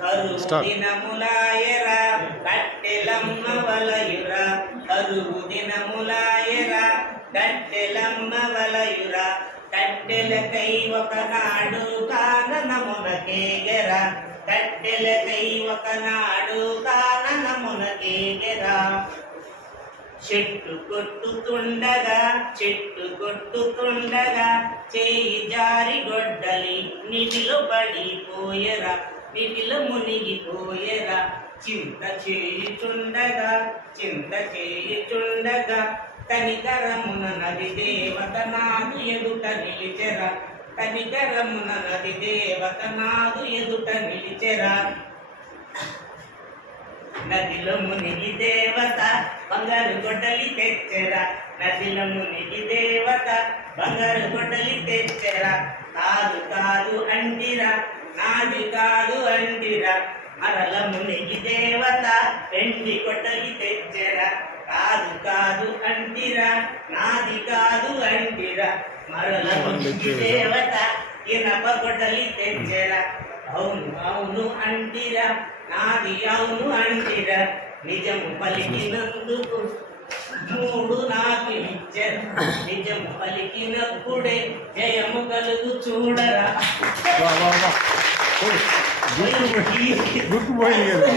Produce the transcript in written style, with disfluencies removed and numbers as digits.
కరువు దినములాయర కట్టెలమ్మ వలయుర కరువు దినములాయర కట్టెలమ్మ వలయుర కట్టెలకై ఒకనాడు కాననమునకేగెర కట్టెలకై ఒకనాడు కాననమునకేగెర చెట్టు కొట్టుతుండగా చేయి జారి గొడ్డలి నిధిలో పడిపోయరా నిధిలో మునిగిపోయరా చింత చేయుచుండగా కనికరమున నది దేవత నాదు ఎదుట నిలిచెరా కనికరమున నది దేవత నాదు ఎదుట నిలిచెరా నదిలో మునిగి దేవత బంగారు గొడ్డలి తెచ్చెరా నదిలో మునిగి దేవత బంగారు గొడ్డలి తెచ్చెరా కాదు అంటిరా నాది కాదు అంటిరా మరల మునిగి దేవత వెండి గొడ్డలి తెచ్చెరా కాదు అంటిరా నాది కాదు అంటిరా మరల మునిగి దేవత ఇనప గొడ్డలి తెచ్చెరా అవును అంటిరా నాది అవును అంటిరా నిజము పలికినందుకు మూడు నాకు ఇచ్చారు నిజము పలికినప్పుడే జయము కలుగు చూడరా గుర్తుపోయింది కదా